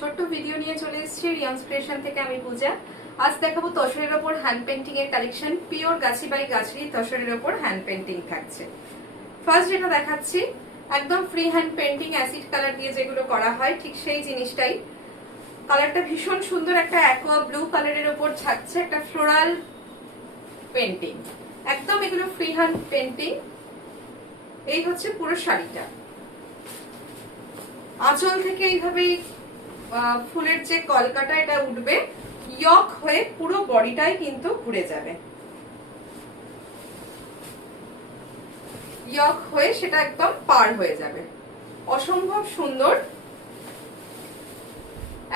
ছোট্ট ভিডিও নিয়ে চলে এসেছি রিয়ান্স ক্রিয়েশন থেকে। আমি পূজা। আজ দেখাবো তসরের ওপর হ্যান্ড পেন্টিং এর কালেকশন। পিওর গাছি বাই গাছরি তসরের ওপর হ্যান্ড পেন্টিং থাকছে। ফার্স্ট যেটা দেখাচ্ছি একদম free hand painting, acid colour দিয়ে যেগুলো করা হয় ঠিক সেই জিনিসটাই। কালারটা ভীষণ সুন্দর, একটা অ্যাকোয়া ব্লু কালারের ওপর থাকছে একটা ফ্লোরাল পেন্টিং। একদম এগুলো ফ্রি হ্যান্ড পেন্টিং। এই হচ্ছে পুরো শাড়িটা। আঁচল থেকে এইভাবেই ফুলের যে কলকাটা এটা উঠবে, ইয়ক হয়ে পুরো বডিটাই কিন্তু ঘুরে যাবে। ইয়ক হয়ে সেটা একদম পার হয়ে যাবে। অসম্ভব সুন্দর।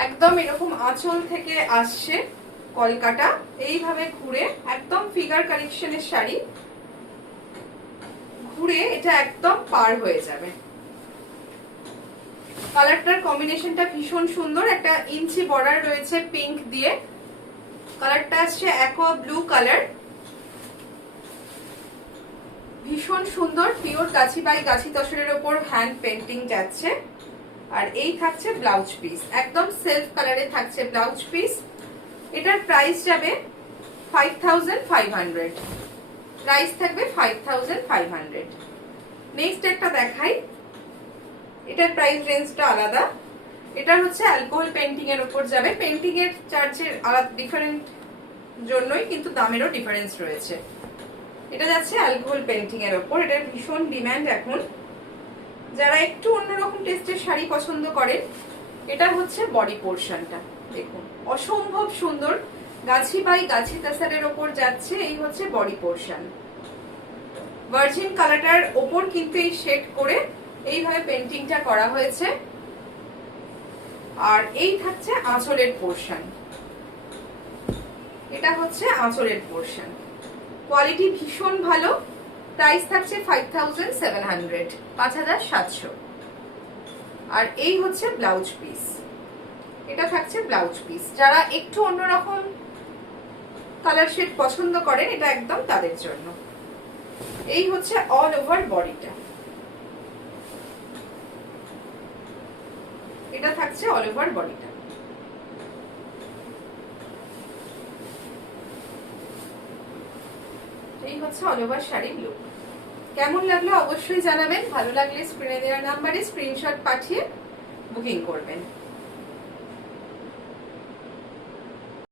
একদম এরকম আঁচল থেকে আসছে কলকাটা, এইভাবে ঘুরে একদম ফিগার কালেকশনের শাড়ি, ঘুরে এটা একদম পার হয়ে যাবে। কালারটার কম্বিনেশনটা ভীষণ সুন্দর। একটা ইঞ্চি বর্ডার রয়েছে পিঙ্ক দিয়ে। কালারটা আসছে অ্যাকোয়া ব্লু কালার। ভীষণ সুন্দর। পিওর গাছি বাই গাছি তসরের ওপর হ্যান্ড পেন্টিং যাচ্ছে। আর এই থাকছে ব্লাউজ পিস, একদম সেলফ কালারে থাকছে ব্লাউজ পিস। এটার প্রাইস যাবে 5500। প্রাইস থাকবে 5500। নেক্সট একটা দেখাই, এটার প্রাইস রেঞ্জটা আলাদা। এটা হচ্ছে অ্যালকোহল পেন্টিং এর উপর যাবে। পেন্টিং এর চার্জের আলাদা ডিফারেন্ট জন্যই কিন্তু দামেরও ডিফারেন্স রয়েছে। এটা যাচ্ছে অ্যালকোহল পেন্টিং এর উপর। এটার ভীষণ ডিমান্ড এখন। যারা একটু অন্যরকম টেস্টের শাড়ি পছন্দ করেন, এটা হচ্ছে বডি পোর্শনটা। দেখুন অসম্ভব সুন্দর। গাছি বাই গাছি তাসারের ওপর যাচ্ছে। এই হচ্ছে বডি পোর্শন। ভার্জিন কালারটার ওপর কিন্তু এই শেড করে এইভাবে পেন্টিংটা করা হয়েছে। আর এই থাকছে আঁচলের পোর্শন। এটা হচ্ছে আঁচলের পোর্শন। কোয়ালিটি ভীষণ ভালো। প্রাইস থাকছে 5700, 5700। আর এই হচ্ছে ব্লাউজ পিস। এটা থাকছে ব্লাউজ পিস। যারা একটু অন্যরকম কালার শেড পছন্দ করেন, এটা একদম তাদের জন্য। এই হচ্ছে অল ওভার বডিটা। এটা থাকছে অল ওভার বডিটা। এই হচ্ছে অল ওভার শাড়ির লুক। কেমন লাগলো অবশ্যই জানাবেন। ভালো লাগলে স্ক্রিনে দেওয়া নাম্বারে স্ক্রিনশট পাঠিয়ে বুকিং করবেন।